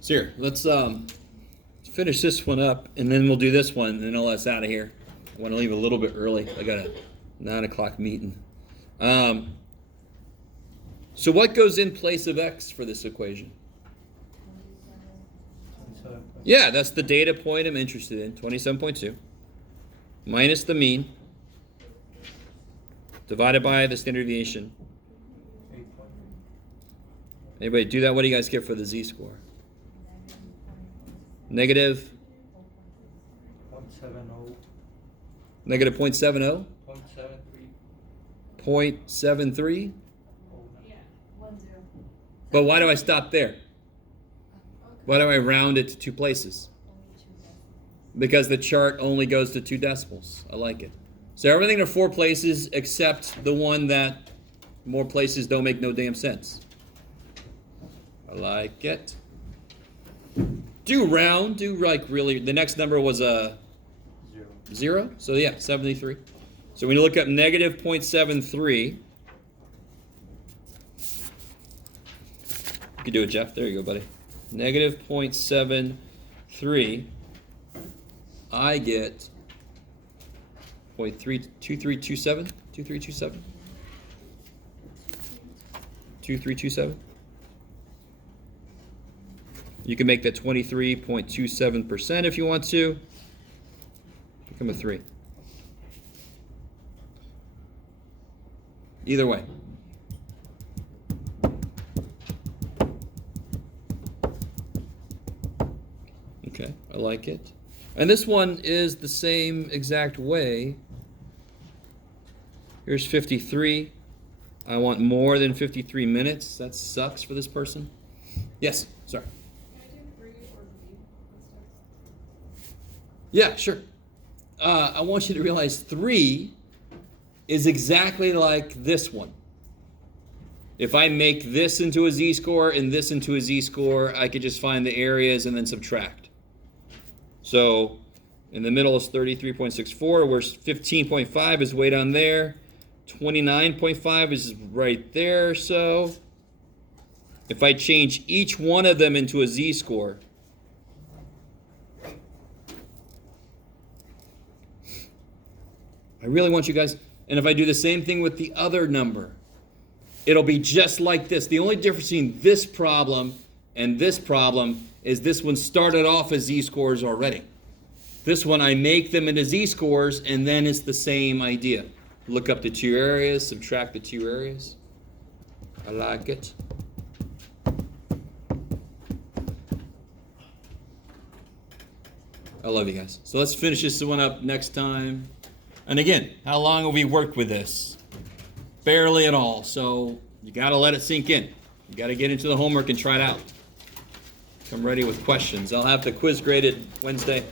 So here, let's finish this one up, and then we'll do this one, and then I'll let us out of here. I want to leave a little bit early. I got a 9 o'clock meeting. So what goes in place of x for this equation? Yeah, that's the data point I'm interested in, 27.2. Minus the mean, divided by the standard deviation. Anybody do that? What do you guys get for the z-score? Negative? 0.70. Negative 0.70? 0.73. 0.73? But why do I stop there? Why do I round it to 2 places? Because the chart only goes to 2 decimals. I like it. So everything are 4 places except the one that more places don't make no damn sense. I like it. Do round, do like really, the next number was a 0. So yeah, 73. So when you look up negative 0.73, you can do it, Jeff. There you go, buddy. Negative 0.73, I get 0.2327? 2327? 2327? You can make that 23.27% if you want to. Become a 3. Either way. Okay, I like it. And this one is the same exact way. Here's 53. I want more than 53 minutes. That sucks for this person. Yes, sorry. Can I do 3 or B instead? Yeah, sure. I want you to realize 3 is exactly like this one. If I make this into a z-score and this into a z-score, I could just find the areas and then subtract. So in the middle is 33.64, where 15.5 is way down there. 29.5 is right there. So if I change each one of them into a z-score, I really want you guys, and if I do the same thing with the other number, it'll be just like this. The only difference between this problem and this problem is this one started off as z-scores already. This one, I make them into z-scores, and then it's the same idea. Look up the 2 areas, subtract the 2 areas. I like it. I love you guys. So let's finish this one up next time. And again, how long have we worked with this? Barely at all. So you got to let it sink in. You got to get into the homework and try it out. Come ready with questions. I'll have the quiz graded Wednesday.